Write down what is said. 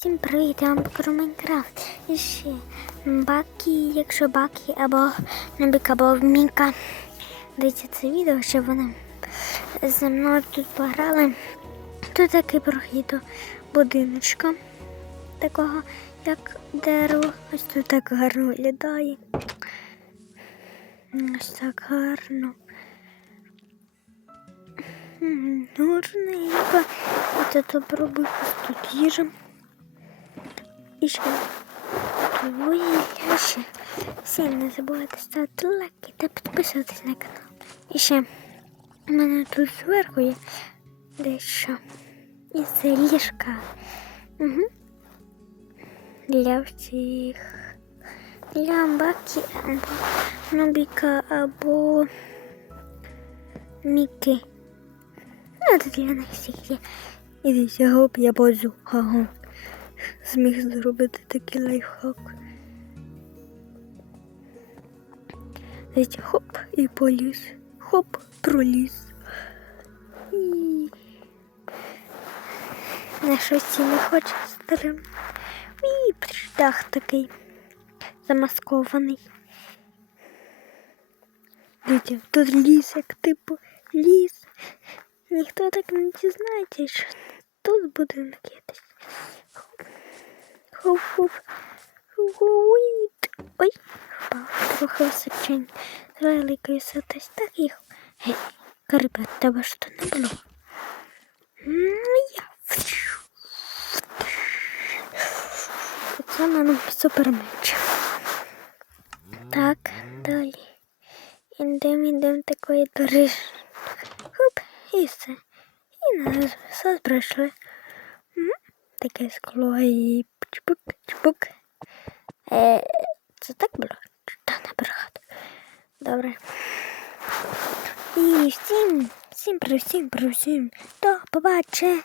Всім привіт, я вам покажу Майнкрафт. І ще Бакі, якщо Бакі або Нубік, або Міка. Дивіться це відео, щоб вони зі мною тут пограли. Тут такий прохід будиночка, такого як дерево. Ось тут так гарно виглядає. Ось так гарно. М, Гарненько. Оце попробуй тут їжа. Ще вугілля ще. Всім не забувайте ставити лайки та підписуватись на канал. І ще у мене тут зверху є дещо. І це ліжка. Угу. Для всіх. Для баки або Нубіка або Міки. Ну, це для них всіх є. І дивіться, гоп, я бозу. Ага зміг зробити такий лайфхак. Дивіться, хоп, і поліз. Хоп, проліз. І... На щось не хоче старим. І дах такий замаскований. Дивіться, тут ліс, як типу ліс. Ніхто так не дізнається, що тут будинок десь. Хуй. Ой, впав. Трохи височень. Великої висоти. Так їх. Гей, Карибе, тебе що не було? Я. Це в мене супермеч. Так, далі. Ідем, ідем такої доріж. Хоп, і все. І нас все пройшли. Таке скло і чпук, чпук. Е, це так було? Та набагато. Добре. І всім, всім при всім, при всім. До побачення.